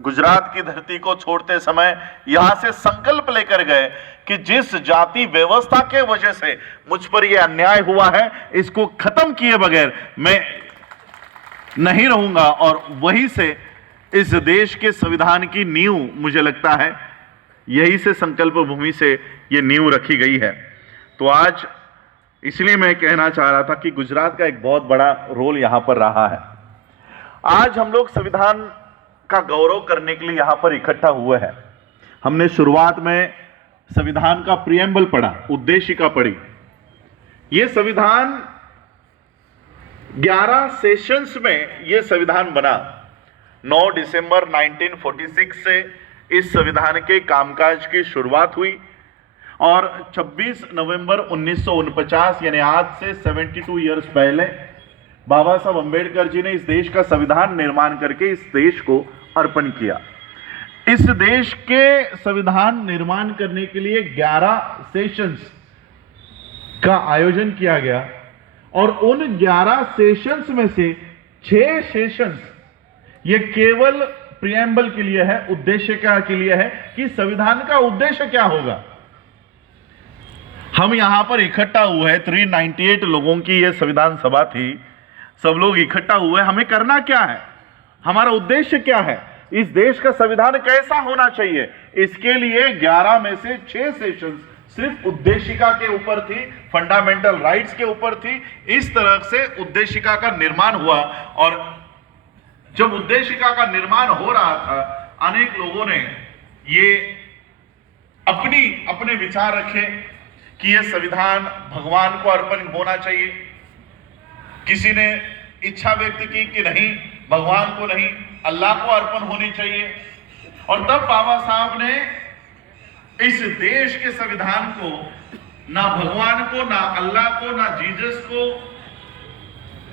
गुजरात की धरती को छोड़ते समय यहां से संकल्प लेकर गए कि जिस जाति व्यवस्था के वजह से मुझ पर यह अन्याय हुआ है, इसको खत्म किए बगैर मैं नहीं रहूंगा। और वहीं से इस देश के संविधान की नींव, मुझे लगता है यही से संकल्प भूमि से यह नींव रखी गई है। तो आज इसलिए मैं कहना चाह रहा था कि गुजरात का एक बहुत बड़ा रोल यहां पर रहा है। आज हम लोग संविधान का गौरव करने के लिए यहां पर इकट्ठा हुए हैं। हमने शुरुआत में संविधान का प्रियम्बल पढ़ा, उद्देशिका पढ़ी। यह संविधान 11 सेशंस में यह संविधान बना। 9 दिसंबर 1946 से इस संविधान के कामकाज की शुरुआत हुई और 26 नवंबर 1949 यानी आज से 72 इयर्स पहले बाबा साहब अंबेडकर जी ने इस देश का संविधान निर्माण करके इस देश को अर्पण किया। इस देश के संविधान निर्माण करने के लिए 11 सेशंस का आयोजन किया गया और उन 11 सेशंस में से 6 सेशंस ये केवल प्रियम्बल के लिए है, उद्देशिका के लिए है कि संविधान का उद्देश्य क्या होगा। हम यहां पर इकट्ठा हुए हैं, 398 लोगों की यह संविधान सभा थी। सब लोग इकट्ठा हुए, हमें करना क्या है, हमारा उद्देश्य क्या है, इस देश का संविधान कैसा होना चाहिए। इसके लिए 11 में से 6 सेशंस सिर्फ उद्देशिका के ऊपर थी, फंडामेंटल राइट्स के ऊपर थी। इस तरह से उद्देशिका का निर्माण हुआ और जब उद्देशिका का निर्माण हो रहा था, अनेक लोगों ने ये अपने विचार रखे कि यह संविधान भगवान को अर्पण होना चाहिए। किसी ने इच्छा व्यक्त की कि नहीं, भगवान को नहीं, अल्लाह को अर्पण होनी चाहिए। और तब बाबा साहब ने इस देश के संविधान को ना भगवान को, ना अल्लाह को, ना जीसस को,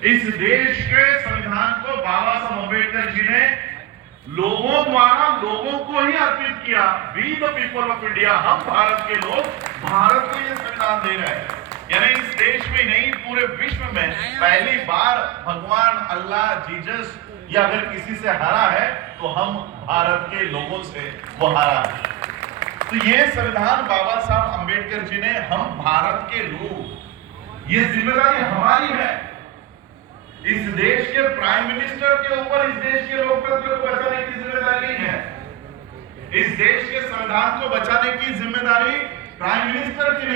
इस देश के संविधान को बाबा साहब अंबेडकर जी ने लोगों द्वारा लोगों को ही अर्पित किया। We the people of India, हम भारत के लोग भारत को यह संविधान दे रहे हैं। यानी इस देश में नहीं, पूरे विश्व में पहली बार भगवान, अल्लाह, जीसस या अगर किसी से हारा है तो हम भारत के लोगों से वो हारा है। तो ये संविधान बाबा साहब अंबेडकर जी ने, हम भारत के लोग, ये जिम्मेदारी हमारी है। इस देश के प्राइम मिनिस्टर के ऊपर इस देश के लोकतंत्र को बचाने की जिम्मेदारी नहीं है। इस देश के संविधान को बचाने की जिम्मेदारी प्राइम मिनिस्टर की नहीं।